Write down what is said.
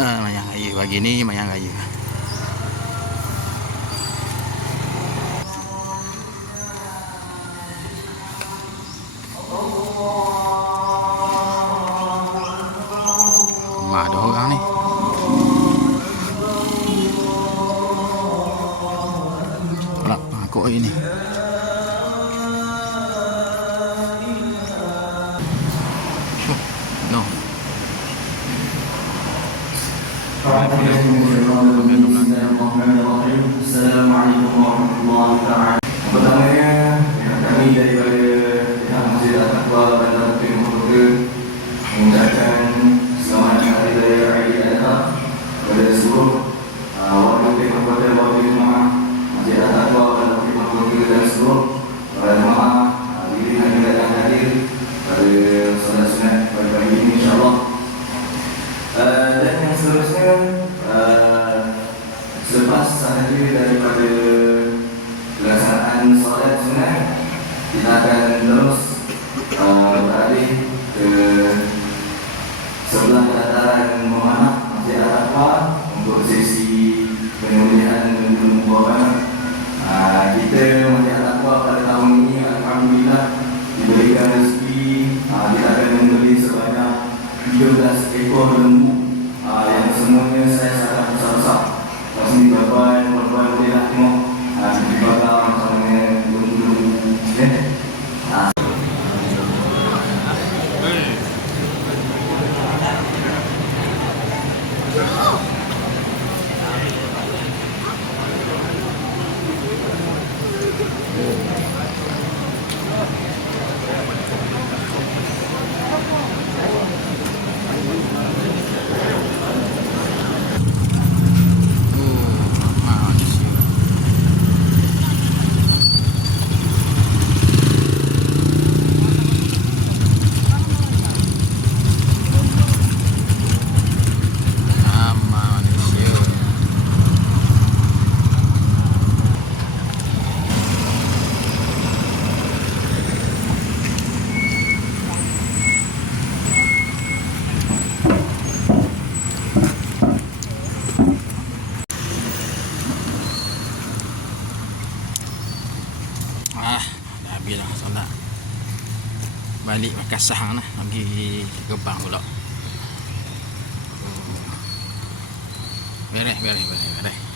Mayang raya pagi ni, mayang raya. Rumah ada orang ni. Pelak aku ini. No. Assalamualaikum warahmatullahi wabarakatuh. Pertamanya, kami daripada Masjid Al-Taqwa Bandar Timur mengucapkan selamat hari raya Aidil Adha kepada seluruh warga Timur Kota, warga jemaah Masjid Al-Taqwa Bandar Timur dan seluruh para jemaah yang datang hadir pada solat sunat pada pagi ini insya-Allah. Dan yang seterusnya, selepas sahaja daripada pelaksanaan solat sunat, kita akan terus beralih ke sebelah dataran memanah Masjid Al-Taqwa untuk sesi penyembelihan dan pembuahan. Kita Masjid Al-Taqwa pada tahun ini alhamdulillah diberikan rezeki, kita akan membeli sebanyak 13 ekor lembu yang semuanya saya sangat besar-besar. Pasti tuan-tuan boleh nak tengok di belakang macam lembu-lembu. Dah habis dah solat. Balik Makassar lah, pergi Gebang pula. Beres.